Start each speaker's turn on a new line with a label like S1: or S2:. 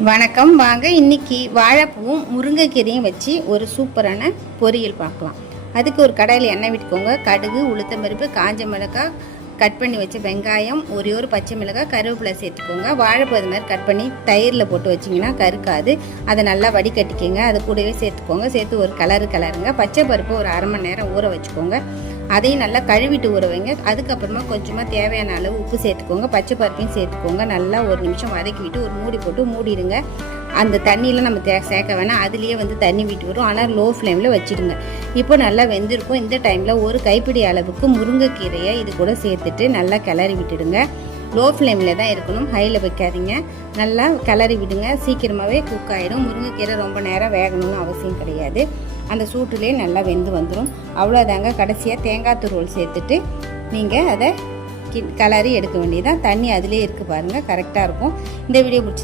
S1: வணக்கம். வாங்க இன்னைக்கு வாழைப்பூவும் முருங்கைக்கீரையும் வச்சு ஒரு சூப்பரான பொரியல் பார்க்கலாம். அதுக்கு ஒரு கடையில் எண்ணெய் விட்டுக்கோங்க. கடுகு உளுத்தம்பருப்பு காஞ்ச மிளகாய் கட் பண்ணி வச்ச வெங்காயம் ஒரே ஒரு பச்சை மிளகாய் கருவேப்பிலை சேர்த்துக்கோங்க. வாழைப்பூ அது மாதிரி கட் பண்ணி தயிரில் போட்டு வச்சிங்கன்னா கருக்காது. அதை நல்லா வடிகட்டிக்கோங்க. அது கூடவே சேர்த்துக்கோங்க. சேர்த்து ஒரு கலரு கலருங்க பச்சை பருப்பு ஒரு அரை மணி நேரம் ஊற வச்சுக்கோங்க. அதையும் நல்லா கழுவிட்டு ஊற வைங்க. அதுக்கப்புறமா கொஞ்சமாக தேவையான அளவு உப்பு சேர்த்துக்கோங்க. பச்சை பருப்பையும் சேர்த்துக்கோங்க. நல்லா ஒரு நிமிஷம் வதக்கி விட்டு ஒரு மூடி போட்டு மூடிடுங்க. அந்த தண்ணியில் நம்ம தே சேர்க்க வேணாம். அதுலேயே வந்து தண்ணி விட்டு வரும் ஆனால் லோ ஃப்ளேமில் வச்சுடுங்க. இப்போ நல்லா வெந்திருக்கும். இந்த டைமில் ஒரு கைப்பிடி அளவுக்கு முருங்கைக்கீரையை இது கூட சேர்த்துட்டு நல்லா கிளறி விட்டுடுங்க. லோ ஃப்ளேமில் தான் இருக்கணும். ஹையில் வைக்காதீங்க. நல்லா கிளறி விடுங்க. சீக்கிரமாகவே குக் ஆகிடும் முருங்கைக்கீரை ரொம்ப நேரம் வேகணும்னு அவசியம் கிடையாது. அந்த சூட்டுலேயே நல்லா வெந்து வந்துடும் அவ்வளோதாங்க. கடைசியாக தேங்காய் துருவல் சேர்த்துட்டு நீங்கள் அதை கி- கிளறி எடுக்க வேண்டியதான் தண்ணி அதிலே இருக்குது பாருங்கள் கரெக்டாக இருக்கும். இந்த வீடியோ பிடிச்சி